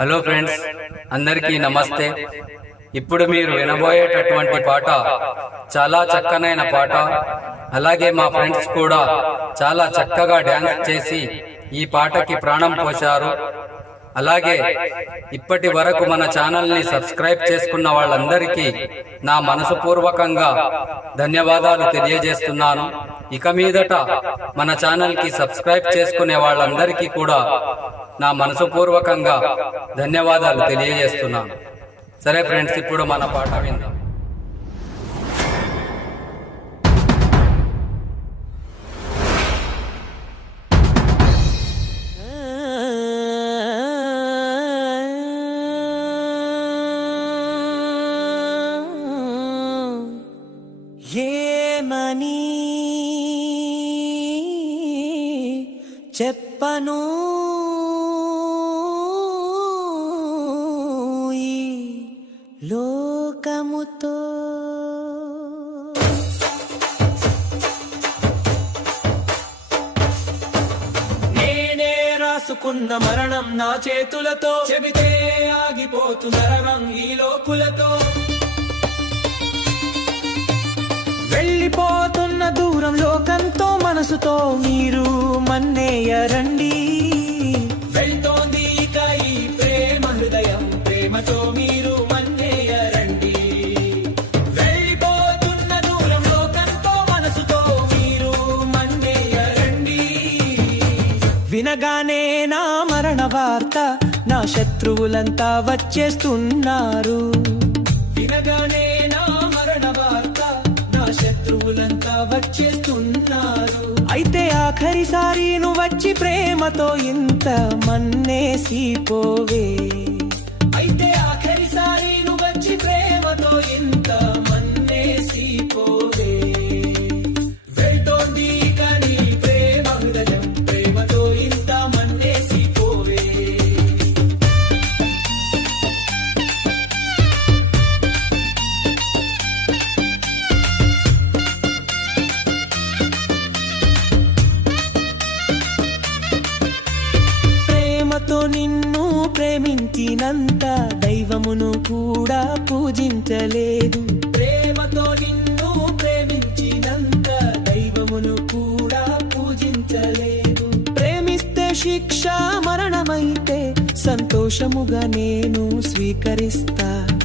Hello friends అందరికీ నమస్తే. ఇప్పుడు మీరు వినబోయేటటువంటి పాట చాలా చక్కనైన పాట. అలాగే మా ఫ్రెండ్స్ కూడా చాలా చక్కగా డ్యాన్స్ చేసి ఈ పాటకి ప్రాణం పోశారు. అలాగే ఇప్పటి వరకు మన ఛానల్ని సబ్స్క్రైబ్ చేసుకున్న వాళ్ళందరికీ నా మనసుపూర్వకంగా ధన్యవాదాలు తెలియజేస్తున్నాను. ఇక మీదట మన ఛానల్కి సబ్స్క్రైబ్ చేసుకునే వాళ్ళందరికీ కూడా నా మనసుపూర్వకంగా ధన్యవాదాలు తెలియజేస్తున్నాను. సరే ఫ్రెండ్స్ ఇప్పుడు మన పాట విందాం. ఏమని చెప్పను లోకముతో. నేనే రాసుకున్న మరణం నా చేతులతో. చెబితే ఆగిపోతు నరవం ఈ లోకులతో. వెళ్ళిపోతున్న దూరం లోకంతో మనసుతో మీరు మన్నేయరండి. వినగానే నా మరణ వార్త నా శత్రువులంతా వచ్చేస్తున్నారు. వినగానే నా మరణ వార్త నా శత్రువులంతా వచ్చేస్తున్నారు. అయితే ఆఖరిసారి నువ్వు వచ్చి ప్రేమతో ఇంత మన్నేసి ప్రేమించినంత దైవమును కూడా పూజించలేదు. ప్రేమతో నిన్ను ప్రేమించినంత దైవమును కూడా పూజించలేదు. ప్రేమిస్తే శిక్ష మరణమైతే సంతోషముగా నేను స్వీకరిస్తా.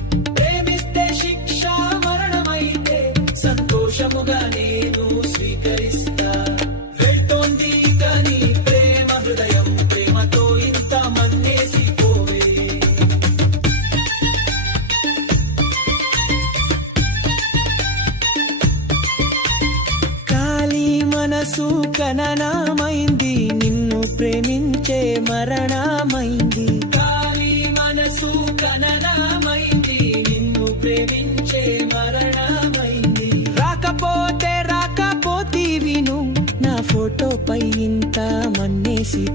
మనసు కననమైంది నిన్ను ప్రేమించే మరణమైంది. కాలి మనసు కననమైంది నిన్ను ప్రేమించే మరణమైంది. రాకపోతే రాకపోతీవి నువ్వు నా ఫోటోపై ఇంత మన్నేసి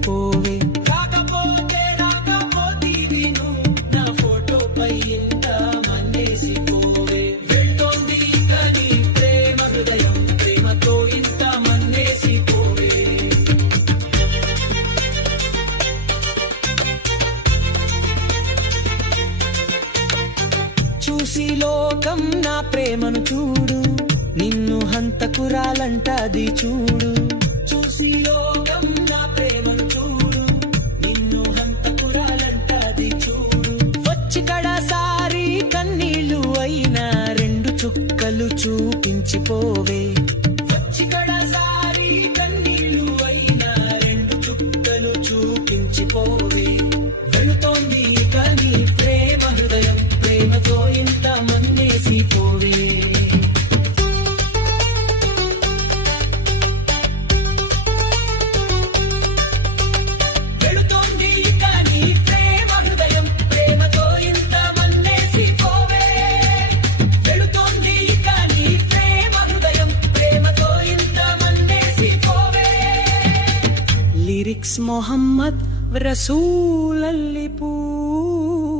ప్రేమను చూడు. నిన్ను హంతకురాలంటది చూడు. చూసి లోకం నా ప్రేమను చూడు. నిన్ను హంతకురాలంటది చూడు. వచ్చి కడసారి కన్నీళ్ళు అయినా రెండు చుక్కలు చూపించిపోవే. X Muhammad Rasul Liput